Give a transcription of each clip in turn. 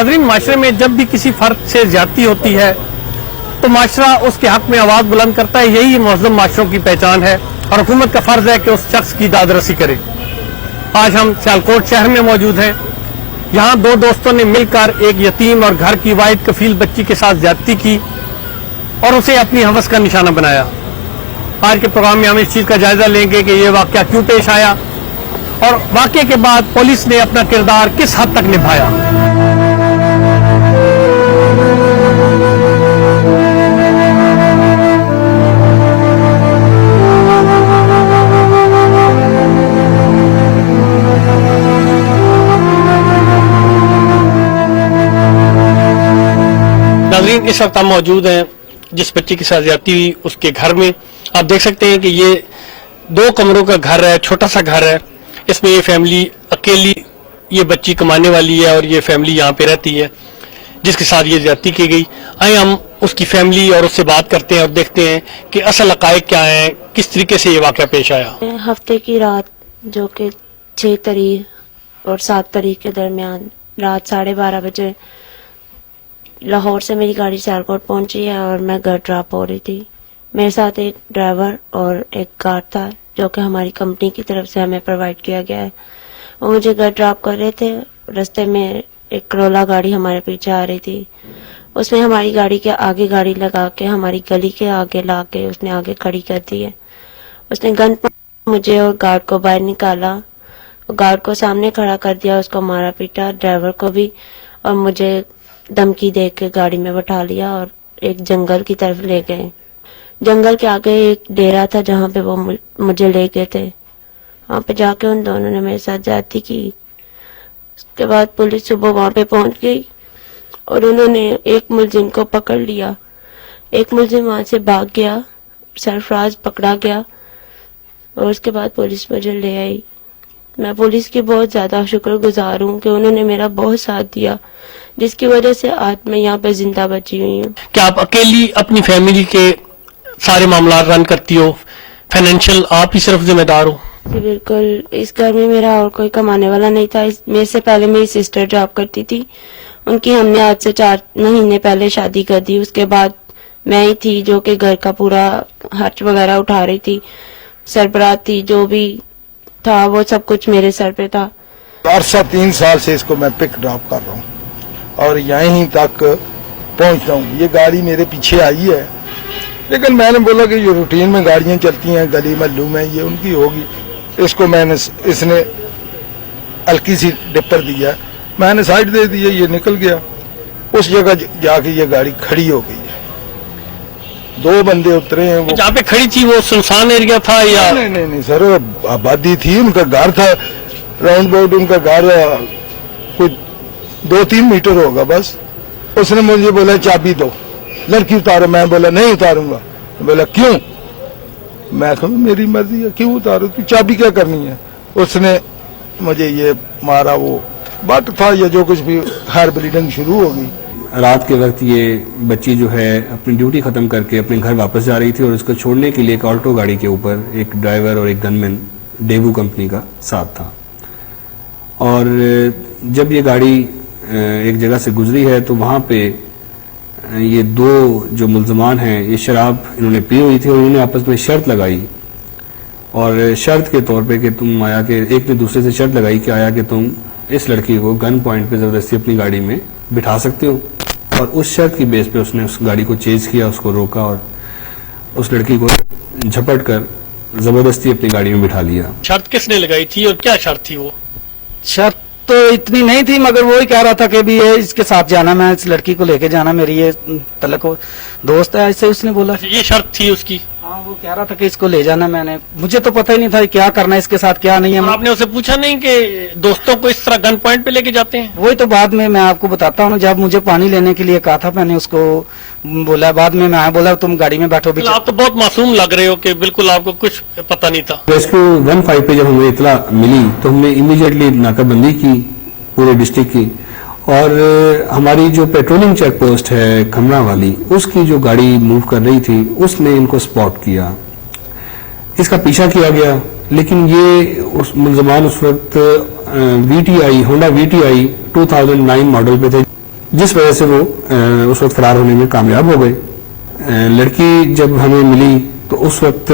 नाज़रीन, माशरे में जब भी किसी फर्द से ज्यादती होती है तो माशरा उसके हक में आवाज बुलंद करता है। यही मुअज़्ज़म माशरों की पहचान है और हुकूमत का फर्ज है कि उस शख्स की दादरसी करे। आज हम सियालकोट शहर में मौजूद हैं। यहाँ दो दोस्तों ने मिलकर एक यतीम और घर की वाहिद कफील बच्ची के साथ ज्यादती की और उसे अपनी हवस का निशाना बनाया। आज के प्रोग्राम में हम इस चीज का जायजा लेंगे कि ये वाकया क्यों पेश आया और वाकये के बाद पुलिस ने अपना किरदार किस हद तक निभाया। नाज़रीन, इस वक्त हम मौजूद हैं जिस बच्ची की साथ ज्यादती हुई उसके घर में। आप देख सकते हैं कि ये 2 कमरों का घर है, छोटा सा घर है। इसमें ये फैमिली अकेली, ये बच्ची कमाने वाली है और ये फैमिली यहाँ पे रहती है जिसके साथ ये ज्यादती की गई। आइए हम उसकी फैमिली और उससे बात करते हैं और देखते हैं कि असल हक़ाइक़ क्या है, किस तरीके से ये वाक़या पेश आया। हफ्ते की रात जो कि 6 तारीख और 7 तारीख के दरमियान रात 12:30 बजे लाहौर से मेरी गाड़ी सियालकोट पहुंची है और मैं घर ड्रॉप हो रही थी। मेरे साथ एक ड्राइवर और एक गार्ड था जो कि हमारी कंपनी की तरफ से हमें प्रोवाइड किया गया है। वो मुझे घर ड्रॉप कर रहे थे। रास्ते में एक करोला गाड़ी हमारे पीछे आ रही थी। उसमें हमारी गाड़ी के आगे गाड़ी लगा के हमारी गली के आगे ला के उसने आगे खड़ी कर दी है। उसने गन पर मुझे और गार्ड को बाहर निकाला, गार्ड को सामने खड़ा कर दिया, उसको मारा पीटा, ड्राइवर को भी, और मुझे धमकी दे के गाड़ी में बैठा लिया और एक जंगल की तरफ ले गए। जंगल के आगे एक डेरा था जहाँ पे वो मुझे ले गए थे। वहाँ पे जाके उन दोनों ने मेरे साथ ज्यादती की। उसके बाद पुलिस सुबह वहाँ पे पहुँच गई और उन्होंने एक मुलजिम को पकड़ लिया। एक मुलजिम वहाँ से भाग गया, सरफराज पकड़ा गया और उसके बाद पुलिस मुझे ले आई। मैं पुलिस की बहुत ज्यादा शुक्रगुजार हूँ कि उन्होंने मेरा बहुत साथ दिया, जिसकी वजह से आज मैं यहाँ पे जिंदा बची हुई हूँ। क्या आप अकेली अपनी फैमिली के सारे मामला रन करती हो? फाइनेंशियल आप ही सिर्फ जिम्मेदार हो? जी बिल्कुल। इस घर में मेरा और कोई कमाने वाला नहीं था। मेरे से पहले मेरी सिस्टर जॉब करती थी, उनकी हमने आज से 4 महीने पहले शादी कर दी। उसके बाद मैं ही थी जो कि घर का पूरा खर्च वगैरह उठा रही थी, सरबराह थी, जो भी था वो सब कुछ मेरे सर पे था। अरसा 3 साल से इसको मैं पिक ड्रॉप कर रहा हूँ और यहीं तक पहुँचता हूँ। ये गाड़ी मेरे पीछे आई है, लेकिन मैंने बोला कि ये रूटीन में गाड़ियाँ चलती हैं गली महल्लों में, ये उनकी होगी। इसको इसने हल्की सी डिपर दिया, मैंने साइड दे दी, ये निकल गया। उस जगह जाके ये गाड़ी खड़ी हो गई है। 2 बंदे उतरे हैं। वो जहाँ पे खड़ी थी वो सुनसान एरिया था या? नहीं सर, आबादी थी, उनका घर था, राउंड अबाउट उनका घर कुछ 2-3 मीटर होगा बस। उसने मुझे बोला चाबी दो, लड़की उतारो। मैं बोला नहीं उतारूंगा। बोला क्यों? मैं कहूँ मेरी मर्जी है, क्यों उतारो, तू चाबी क्या करनी है? उसने मुझे ये मारा, वो बट था या जो कुछ भी, खैर ब्लीडिंग शुरू हो गई। रात के वक्त ये बच्ची जो है अपनी ड्यूटी खत्म करके अपने घर वापस जा रही थी और उसको छोड़ने के लिए एक ऑल्टो गाड़ी के ऊपर एक ड्राइवर और एक गनमैन डेवू कंपनी का साथ था। और जब ये गाड़ी एक जगह से गुजरी है तो वहाँ पे ये 2 जो मुल्ज़मान हैं, ये शराब इन्होंने पी हुई थी और इन्होंने आपस में शर्त लगाई, और शर्त के तौर पे कि तुम आया कि एक ने दूसरे से शर्त लगाई कि आया कि तुम इस लड़की को गन पॉइंट पे ज़बरदस्ती अपनी गाड़ी में बिठा सकते हो। और उस शर्त की बेस पे उसने उस गाड़ी को चेज किया, उसको रोका और उस लड़की को झपट कर ज़बरदस्ती अपनी गाड़ी में बिठा लिया। शर्त किसने लगाई थी और क्या शर्त थी वो? शर्त तो इतनी नहीं थी, मगर वो ही कह रहा था कि भी ये इसके साथ जाना, मैं इस लड़की को लेके जाना, मेरी ये तलक दोस्त है, ऐसे उसने बोला। ये शर्त थी उसकी? हाँ, वो कह रहा था कि इसको ले जाना। मुझे तो पता ही नहीं था क्या करना है इसके साथ, क्या नहीं है। आपने उसे पूछा नहीं कि दोस्तों को इस तरह गन पॉइंट पे लेके जाते हैं? वही तो बाद में मैं आपको बताता हूँ। जब मुझे पानी लेने के लिए कहा था, मैंने उसको बोला, बाद में मैं बोला तुम गाड़ी में बैठो। भी आप तो बहुत मासूम लग रहे हो कि बिल्कुल आपको कुछ पता नहीं था। रेस्क्यू 15 पे जब हमें इतला मिली तो हमने इमीडिएटली नाकाबंदी की पूरे डिस्ट्रिक्ट की, और हमारी जो पेट्रोलिंग चेक पोस्ट है खमरा वाली, उसकी जो गाड़ी मूव कर रही थी उसने इनको स्पॉट किया। इसका पीछा किया गया, लेकिन ये उस मुल्ज़मान उस वक्त VTI होंडा VTI 2009 मॉडल पे थे। जिस वजह से वो उस वक्त फरार होने में कामयाब हो गए। लड़की जब हमें मिली तो उस वक्त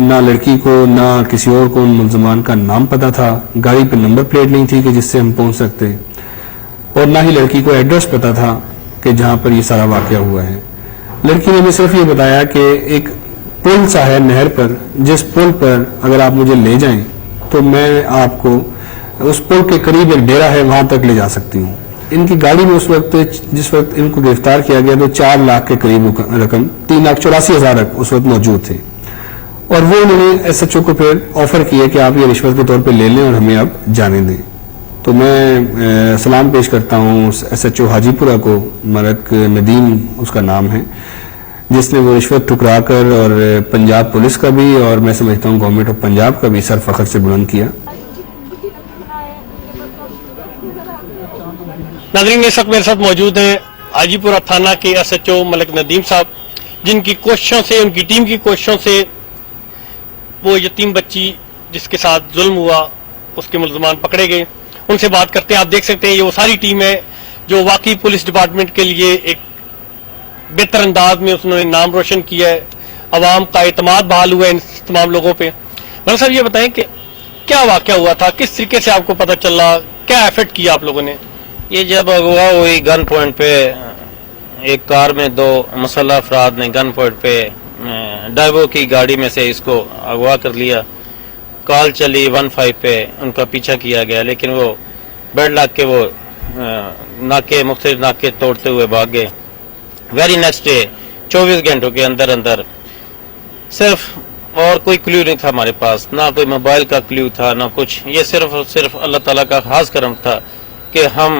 ना लड़की को ना किसी और को उन मुलजमान का नाम पता था, गाड़ी पे नंबर प्लेट नहीं थी कि जिससे हम पहुंच सकते, और ना ही लड़की को एड्रेस पता था कि जहां पर ये सारा वाकया हुआ है। लड़की ने हमें सिर्फ ये बताया कि एक पुल सा है नहर पर, जिस पुल पर अगर आप मुझे ले जाएं तो मैं आपको उस पुल के करीब एक डेरा है वहां तक ले जा सकती हूँ। इनकी गाड़ी में उस वक्त, जिस वक्त इनको गिरफ्तार किया गया, तो 4 लाख के करीब रकम, 3,84,000 उस वक्त मौजूद थे, और वो उन्होंने SHO को फिर ऑफर किया कि आप ये रिश्वत के तौर पे ले लें और हमें अब जाने दें। तो मैं सलाम पेश करता हूँ SHO हाजीपुरा को, मलक नदीम उसका नाम है, जिसने वो रिश्वत ठुकरा कर, और पंजाब पुलिस का भी, और मैं समझता हूँ गवर्नमेंट ऑफ पंजाब का भी सर फख्र से बुलंद किया। नाज़रीन, इस वक्त मेरे साथ मौजूद हैं हाजीपुरा थाना के SHO मलक नदीम साहब, जिनकी कोशिशों से, उनकी टीम की कोशिशों से वो यतीम बच्ची जिसके साथ जुल्म हुआ उसके मुल्ज़मान पकड़े गए। उनसे बात करते हैं। आप देख सकते हैं ये वो सारी टीम है जो वाकई पुलिस डिपार्टमेंट के लिए एक बेहतर अंदाज में उसने नाम रोशन किया है, अवाम का एतमाद बहाल हुआ है इन तमाम लोगों पे। मलक साहब, ये बताएं कि क्या वाकया हुआ था, किस तरीके से आपको पता चला, क्या एफर्ट किया आप लोगों ने? ये जब अगवा हुई गन पॉइंट पे, एक कार में 2 मुसल्लह अफराद ने गन पॉइंट पे डाइवो की गाड़ी में से इसको अगवा कर लिया। कॉल चली 15 पे, उनका पीछा किया गया, लेकिन वो बेड लग के वो नाके, मुख्तलिफ नाके तोड़ते हुए भाग गए। वेरी नेक्स्ट डे 24 घंटों के अंदर अंदर, सिर्फ और कोई क्लू नहीं था हमारे पास, ना कोई मोबाइल का क्लू था ना कुछ। ये सिर्फ और सिर्फ अल्लाह ताला का खास करम था कि हम